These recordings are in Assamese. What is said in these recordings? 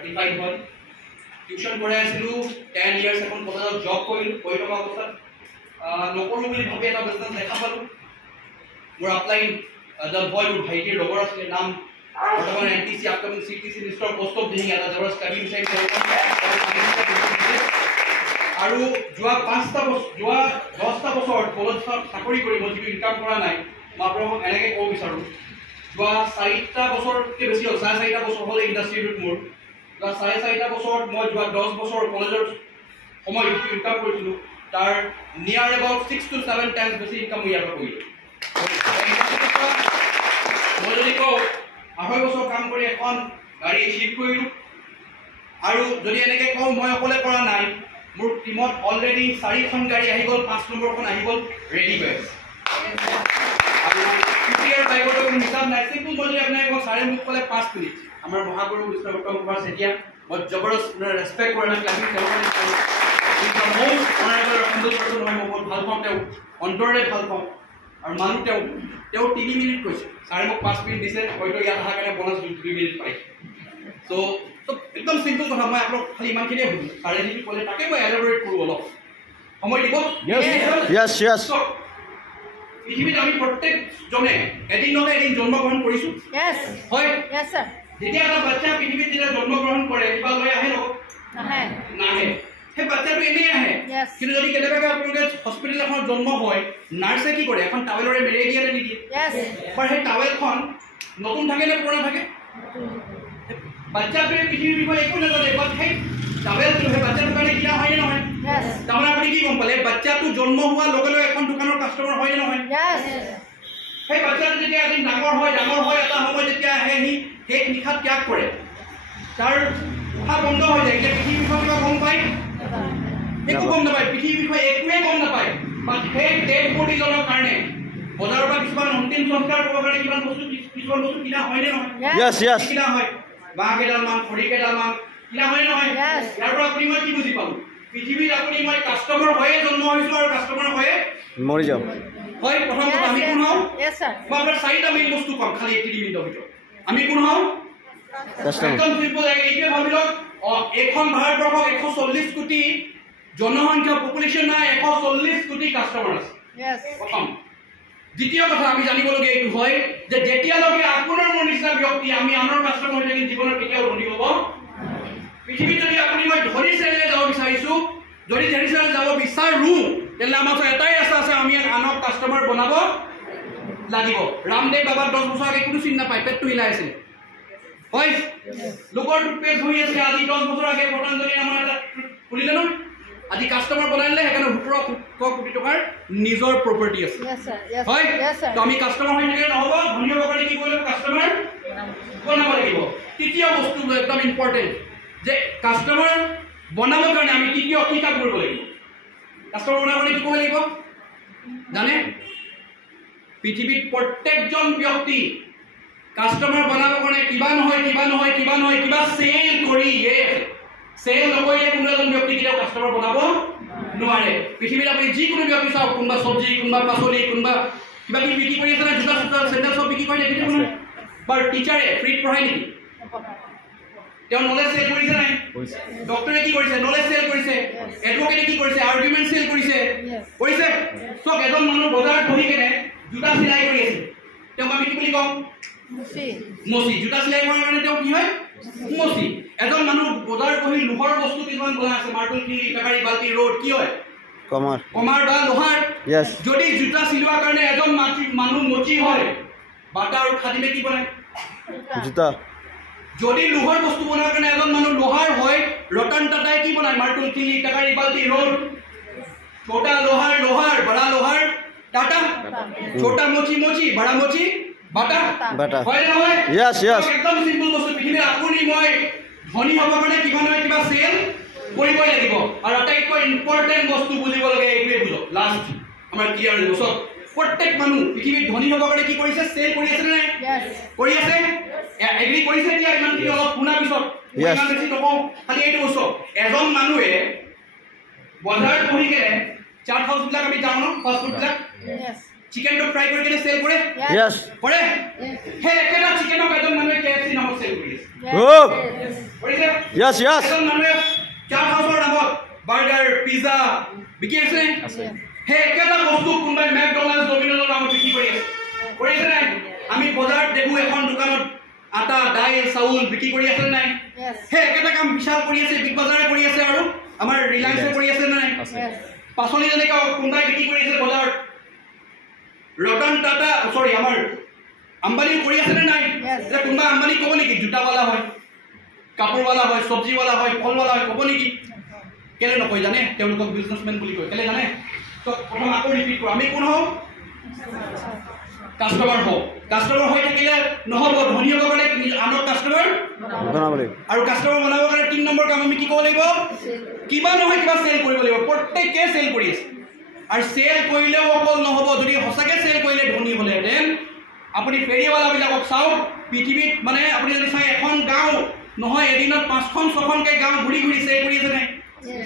certified হয় টিউশন পঢ়াই আছিলো 10 ইয়াৰ্স এখন কলেজত জব কৰিলো কৰি থকা অৱস্থাত নকৰো বুলি ভাবি এটা বিজনেছ দেখা পালো মোৰ আপলাইন the boy would ভাইটিৰ লগৰ আছিল নাম বৰ্তমান NTC upcoming CTC minister post of দিং এটা জবৰ স্ক্যাবিং সাইড আৰু যোৱা 5টা বছৰ যোৱা 10টা বছৰ কলেজত চাকৰি কৰি মই যিটো ইনকাম কৰা নাই মাত্ৰ এনেকে ক'ব বিচাৰো যোৱা 4টা বছৰতকৈ বেছি হ'ল 4.5টা বছৰ হ'ল ইণ্ডাষ্ট্ৰিটোত মোৰ যোৱা 4.5টা বছৰত মই যোৱা 10 বছৰ কলেজৰ সময় ইনকাম কৰিছিলোঁ তাৰ নিয়াৰ এবাউট 6 to 7 টাইমছ বেছি ইনকাম মই ইয়াৰ পৰা কৰিলোঁ মই যদি কওঁ 2.5 বছৰ কাম কৰি এখন গাড়ী শিফ্ট কৰিলোঁ আৰু যদি এনেকৈ কওঁ মই অকলে কৰা নাই মোৰ টিমত অলৰেডি 4খন গাড়ী আহি গ'ল 5 নম্বৰখন আহি গ'ল ৰেডি হৈ আছে আৰু পিপিআৰ বাইকত কোনো হিচাপ নাই কিন্তু মই যদি আপোনাক কওঁ চাৰে মোক ক'লে 5 মিনিট আমাৰ মহাগুৰু মিষ্টাৰ উত্তম কুমাৰ চেতিয়া মই জবৰদস্ত ৰেছপেক্ট কৰা নাই ক্লাছিক মই বহুত ভাল পাওঁ তেওঁ অন্তৰে ভাল পাওঁ আৰু মানুহ তেওঁ 3 মিনিট কৈছে চাৰে মোক 5 মিনিট দিছে হয়তো ইয়াত অহা কাৰণে বনাছ 2 মিনিট পাইছে চ' একদম সিম্পল কথা মই আপোনাক খালি ইমানখিনিয়ে সুধো চাৰে যিটো ক'লে তাকে মই এলাবৰেট কৰোঁ অলপ সময় দিব Yes. পৃথিৱীত আমি প্ৰত্যেকজনে এদিন নহ'লে এদিন জন্মগ্ৰহণ কৰিছোঁ হয় যেতিয়া এটা বাচ্চা পৃথিৱীত যেতিয়া জন্মগ্ৰহণ কৰে কিবা লৈ আহে নাহে সেই বাচ্চাটো এনেই আহে কিন্তু যদি কেতিয়াবাকে আপোনালোকে হস্পিটেল এখনত জন্ম হয় নাৰ্ছে কি কৰে এখন টাৱেলৰে মেৰিয়াই দিয়ে নিদিয়ে বা সেই টাৱেলখন নতুন থাকে নে পুৰণা থাকে বাচ্চাটোৱে পৃথিৱীৰ বিষয়ে একো নাজানে বাট সেই টাৱেলটো সেই বাচ্চাটোৰ কাৰণে কিনা হয়নে নহয় তাৰমানে আপুনি কি গম পালে বাচ্চাটো জন্ম হোৱাৰ লগে লগে এখন দোকানৰ কাষ্টমাৰ হয়নে নহয় সেই বাচ্চাটো যেতিয়া এদিন ডাঙৰ হয় এটা সময় যেতিয়া আহে সি শেষ নিশাত ত্যাগ কৰে তাৰ উশাহ বন্ধ হৈ যায় এতিয়া পৃথিৱীৰ বিষয়ে কিবা গম পায় একো গম নাপায় পৃথিৱীৰ বিষয়ে একোৱেই গম নাপায় বাট সেই ডেড বডিজনৰ কাৰণে বজাৰৰ পৰা কিছুমান অন্তিম সংস্কাৰ কৰিবৰ কাৰণে কিছুমান বস্তু কিনা হয়নে নহয় কিনা হয় বাঁহ কেইডালমান খৰি কেইডালমান কিনা হয় নহয় ইয়াৰ পৰা আপুনি মই কি বুজি পালোঁ পৃথিৱীত আপুনি মই কাষ্টমাৰ হৈয়ে জন্ম হৈছোঁ আৰু কাষ্টমাৰ হৈয়ে মৰি যাম হয় প্ৰথম কথা আমি কোন হওঁ মই আপোনাৰ 4টা মেইন বস্তু কম খালি 30 মিনিটৰ ভিতৰত আমি কোন হওঁ একদম চিম্পল এইটোৱে ভাবি লওক এখন ভাৰতবৰ্ষত 140 কোটি জনসংখ্যা পপুলেশ্যন নাই 140 কোটি কাষ্টমাৰ আছে প্ৰথম দ্বিতীয় কথা আমি জানিবলগীয়া এইটো হয় যে যেতিয়ালৈকে আপোনাৰ মোৰ নিচিনা ব্যক্তি আমি আনৰ কাষ্টমাৰ হৈ থাকি জীৱনত কেতিয়াও ধনী হ'ব পৃথিৱীত যদি আপুনি মই ধনী শ্ৰেণীলৈ যাব বিচাৰিছোঁ যদি ধনী শ্ৰেণীলৈ যাব বিচাৰোঁ তেতিয়াহ'লে আমাৰ ওচৰত এটাই ৰাস্তা আছে আমি আনক কাষ্টমাৰ বনাব লাগিব ৰামদেৱ বাবা 10 বছৰ আগতে কোনো চিন্তা নাপায় পেটটো হিলাই আছিলে হয় লোকৰ পেট ধৰি আছে আজি 10 বছৰ আগতে পতঞ্জলি নামৰ এটা খুলিলে ন আজি কাষ্টমাৰ বনাইলে সেইকাৰণে 17 কোটি টকাৰ নিজৰ প্ৰপাৰ্টি আছে হয় তো আমি কাষ্টমাৰ হৈ থাকিলে নহ'ব ধনী হ'ব কাৰণে কি কৰিব কাষ্টমাৰ বনাব লাগিব তৃতীয় বস্তু একদম ইম্পৰ্টেণ্ট যে কাষ্টমাৰ বনাবৰ কাৰণে আমি কি কাম কৰিব লাগিব কাষ্টমাৰ বনাবলৈ কি কৰিব লাগিব জানে পৃথিৱীত প্ৰত্যেকজন ব্যক্তি কাষ্টমাৰ বনাবৰ কাৰণে কিবা চেল কৰিয়ে চেল নকৰিলে কোনো এজন ব্যক্তি কেতিয়াও কাষ্টমাৰ বনাব নোৱাৰে পৃথিৱীত আপুনি যিকোনো ব্যক্তি চাওক কোনোবা চব্জি কোনোবা পাচলি কোনোবা কিবা কিবি বিক্ৰী কৰি আছে না জোতা চেণ্ডেল চব বিক্ৰী কৰি দেখিছে বাৰু টিচাৰে ফ্ৰীত পঢ়াই নেকি তেওঁ নলেজ চেল কৰিছে নাই ডক্টৰে কি কৰিছে নলেজ চেল কৰিছে এডভোকেটে কি কৰিছে আৰ্গুমেণ্ট চেল কৰিছে চব এজন মানুহ বজাৰত বহি কেনে জোতা চিলাই কৰি আছে তেওঁক আমি কি বুলি কওঁ মচি জোতা চিলাই কৰাৰ কাৰণে তেওঁ কি হয় মচি এজন মানুহ বজাৰত বহি লোহাৰ বস্তু কিছুমান বনাই আছে মাৰ্বল কিলি টাকাৰী বাল্টি ৰড কি হয় কমাৰ বা লোহাৰ যদি জোতা চিলোৱাৰ কাৰণে এজন মানুহ মচি হয় বাটা আৰু খাদিমে কি বনায় জোতা যদি লোহাৰ বস্তু বনোৱাৰ কাৰণে এজন মানুহ লোহাৰ হয় ৰতন টাটাই কি বনায় মাৰ্বল কিলি টাকাৰী বাল্টি ৰড छोटा लोहार बड़ा लोहार टाटा छोटा मोची बड़ा मोची बाटा হয় না হয় यस একদম সিম্পল বস্তু পৃথিৱীত আপুনি মই ধনী হ'ব কাৰণে কিবা নহয় কিবা চেল কৰিবই লাগিব আৰু আটাইতকৈ ইম্পৰ্টেণ্ট বস্তু বুজিব লাগে এইটোৱে বুজক লাষ্ট আমাৰ ক্লিয়াৰ হৈ যাব প্ৰত্যেক মানুহ পৃথিৱীত ধনী হ'ব কাৰণে কি কৰিছে চেল কৰি আছে নে কৰি আছে এগ্ৰি কৰিছে এতিয়া ইমান কি অলপ শুনা পিছত ইমান বেছি নকওঁ খালি এইটো বস্তু এজন মানুহে বজাৰত বহি কেনে চাট হাউচ বিলাক আমি যাওঁ ন ফাষ্ট ফুড বিলাক চিকেনটো ফ্ৰাই কৰি কিনে চেল কৰে Yes. কৰে হে একেটা চিকেনক এজন মানুহে KFC নামত চেল কৰি আছে Oh. কৰিছে Yes, yes. এজন মানুহে চাহ হাউছৰ নামত বাৰ্গাৰ পিজ্জা বিকি আছে হে একেটা বস্তু কোনোবাই মেকডনাল্ডছ ডমিন'ছৰ নামত বিক্ৰী কৰি আছে কৰিছে নাই আমি বজাৰত দেখো এখন দোকানত আটা দাইল চাউল বিক্ৰী কৰি আছে নাই হে একেটা কাম বিশাল কৰি আছে বিগ বাজাৰে কৰি আছে আৰু আমাৰ ৰিলায়েন্সে কৰি আছে নাই পাচলি যেনেকৈ কোনোবাই বিক্ৰী কৰি আছে বজাৰত ৰতন টাটা সৰি আমাৰ আম্বানী কৰি আছে নাই এটা কোনোবা আম্বানী ক'ব নেকি জোতাৱালা হয় কাপোৰৱালা হয় চব্জিৱালা হয় ফলৱালা হয় ক'ব নেকি কেলে নকয় জানে তেওঁলোকক বিজনেছমেন বুলি কয় কেলে জানে তো প্ৰথম আকৌ ৰিপিট কৰোঁ আমি কোন হওঁ কাষ্টমাৰ হওঁ কাষ্টমাৰ হৈ থাকিলে নহ'ব ধনী হ'ব কাৰণে আনৰ কাষ্টমাৰ বনাব লাগিব আৰু কাষ্টমাৰ বনাবৰ কাৰণে 3 নম্বৰ কাম আমি কি কৰিব লাগিব কিবা নহয় কিবা চেল কৰিব লাগিব প্ৰত্যেককে চেল কৰি আছে আৰু চেল কৰিলেও অকল নহ'ব যদি সঁচাকৈ চেল কৰিলে ধনী হ'লেহেঁতেন আপুনি ফেৰীৱালাবিলাকক চাওক পৃথিৱীত মানে আপুনি যদি চাই এখন গাঁও নহয় এদিনত 5খন 6খনকৈ গাঁও ঘূৰি ঘূৰি চেল কৰি আছে নাই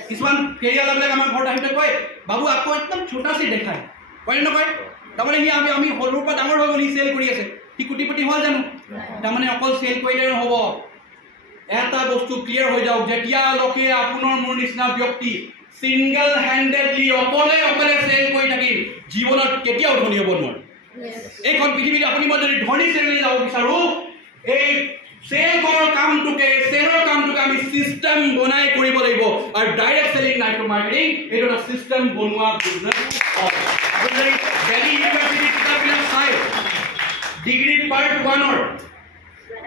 কিছুমান ফেৰীৱালাবিলাক আমাৰ ঘৰত আহিলে কয় বাবু আকৌ একদম ছোটা চি দেখায় কয় নকয় তাৰমানে সি আমি সৰুৰ পৰা ডাঙৰ হৈ গ'ল সি চেল কৰি আছে সি কোটিপতি হ'ল জানো তাৰমানে অকল চেল কৰিলে নহ'ব এটা বস্তু ক্লিয়াৰ হৈ যাওক যেতিয়ালৈকে আপোনাৰ মোৰ নিচিনা ব্যক্তি সিংগল হেণ্ডেডলি অকলে চেল কৰি থাকিম জীৱনত কেতিয়াও ধনী হ'ব নোৱাৰে এইখন পৃথিৱীত আপুনি মই যদি ধনী শ্ৰেণীলৈ যাব বিচাৰোঁ এই চেলৰ কামটোকে আমি চিষ্টেম বনাই কৰিব লাগিব আৰু ডাইৰেক্ট চেলিং নাইট্ৰ মাৰ্কেটিং এইটো এটা চিষ্টেম বনোৱা বিজনেছ হয় আপুনি যদি দিল্লী ইউনিভাৰ্চিটিৰ কিতাপবিলাক চাই ডিগ্ৰী পাৰ্ট 1ৰ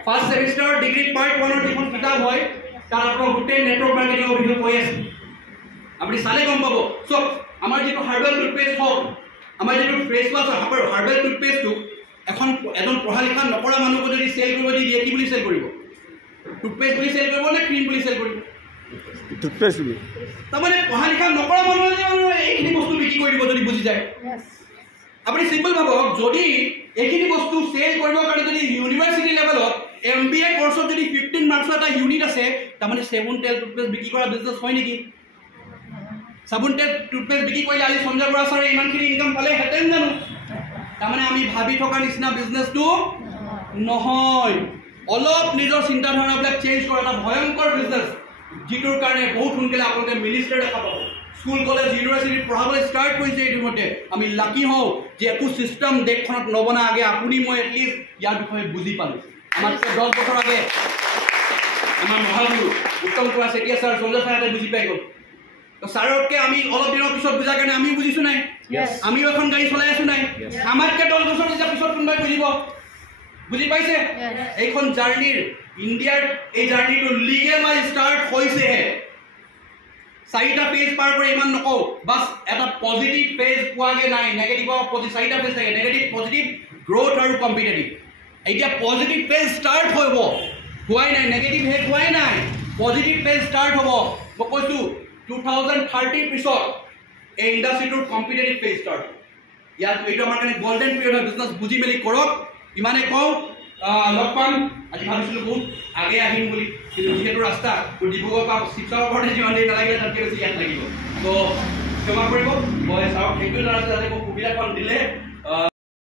ফাৰ্ষ্ট ছেমিষ্টাৰ ডিগ্ৰী পাৰ্ট 1ৰ যিখন কিতাপ হয় তাত আপোনাৰ গোটেই নেটৱৰ্ক মাৰ্কেটিঙৰ বিষয়ে কৈ আছে আপুনি চালে গম পাব চব আমাৰ যিটো হাৰ্বেল টুথপেষ্ট হওক আমাৰ যিটো ফ্ৰেছ ৱাছ হাৰ্বেল টুথপেষ্টটো এজন পঢ়া লিখা নকৰা মানুহক যদি চেল কৰিব দিয়ে কি বুলি চেল কৰিব টুথপেষ্ট বুলি চেল কৰিব নে ক্ৰীম বুলি চেল কৰিব টুথপেষ্ট বুলি তাৰমানে পঢ়া লিখা নকৰা মানুহে এইখিনি বস্তু বিক্ৰী কৰি দিব যদি বুজি যায় আপুনি চিম্পল ভাবক যদি এইখিনি বস্তু চেল কৰিবৰ কাৰণে যদি ইউনিভাৰ্চিটি লেভেলত MBA কোৰ্ছত যদি 15 মাৰ্কছৰ এটা ইউনিট আছে তাৰমানে চেবুন তেল টুথপেষ্ট বিক্ৰী কৰা বিজনেছ হয় নেকি চাবোন তেল টুথপেষ্ট বিক্ৰী কৰিলে আজি সঞ্জয় বৰা ছাৰে ইমানখিনি ইনকাম পালেহেঁতেন জানো তাৰমানে আমি ভাবি থকা নিচিনা বিজনেছটো নহয় অলপ নিজৰ চিন্তাধাৰাবিলাক চেঞ্জ কৰা এটা ভয়ংকৰ বিজনেছ যিটোৰ কাৰণে বহুত সোনকালে আপোনালোকে মিনিষ্টাৰ দেখা পাব স্কুল কলেজ ইউনিভাৰ্চিটিত পঢ়াবলৈ ষ্টাৰ্ট কৰিছে ইতিমধ্যে আমি লাকি হওঁ যে একো চিষ্টেম দেশখনত নবনা আগে আপুনি মই এটলিষ্ট ইয়াৰ বিষয়ে বুজি পালোঁ আমাতকৈ 10 বছৰ আগে আমাৰ মহাগুৰু উত্তম কুমাৰ চেতিয়া ছাৰ সঞ্জয় ছাৰে বুজি পাই গ'ল তো ছাৰতকৈ আমি অলপ দিনৰ পিছত বুজাৰ কাৰণে আমিও বুজিছোঁ নাই আমিও এখন গাড়ী চলাই আছোঁ নাই আমাতকৈ 10 বছৰ যেতিয়া পিছত কোনোবাই বুজিব বুজি পাইছে এইখন জাৰ্ণিৰ ইণ্ডিয়াৰ এই জাৰ্ণিটো লিগেল ৱাইজ ষ্টাৰ্ট হৈছেহে 4টা পেজ পাৰ কৰি ইমান নকওঁ বাছ এটা পজিটিভ পেজ পোৱাগে নাই নেগেটিভৰ 4টা পেজ থাকে নেগেটিভ পজিটিভ গ্ৰ'থ আৰু কম্পিটিটিভ এতিয়া পজিটিভ পেজ ষ্টাৰ্ট হ'ব হোৱাই নাই নেগেটিভ হেড হোৱাই নাই পজিটিভ পেজ ষ্টাৰ্ট হ'ব মই কৈছোঁ 2030 পিছত এই ইণ্ডাষ্ট্ৰিটোৰ কম্পিটিটিভ পেজ ষ্টাৰ্ট ইয়াত এইটো আমাৰ কাৰণে গোল্ডেন পিৰিয়ড হয় বিজনেছ বুজি মেলি কৰক ইমানে কওঁ লগ পাম আজি ভাবিছিলোঁ বহুত আগে আহিম বুলি কিন্তু যিহেতু ৰাস্তা ডিব্ৰুগড় পৰা শিৱসাগৰ ঘৰতে যিমান দেৰি নালাগিলে তাতকৈ বেছি ইয়াত লাগিব তো ক্ষমা কৰিব মই ছাৰক থেংক ইউ জনাইছোঁ যাতে মোক সুবিধাখন দিলে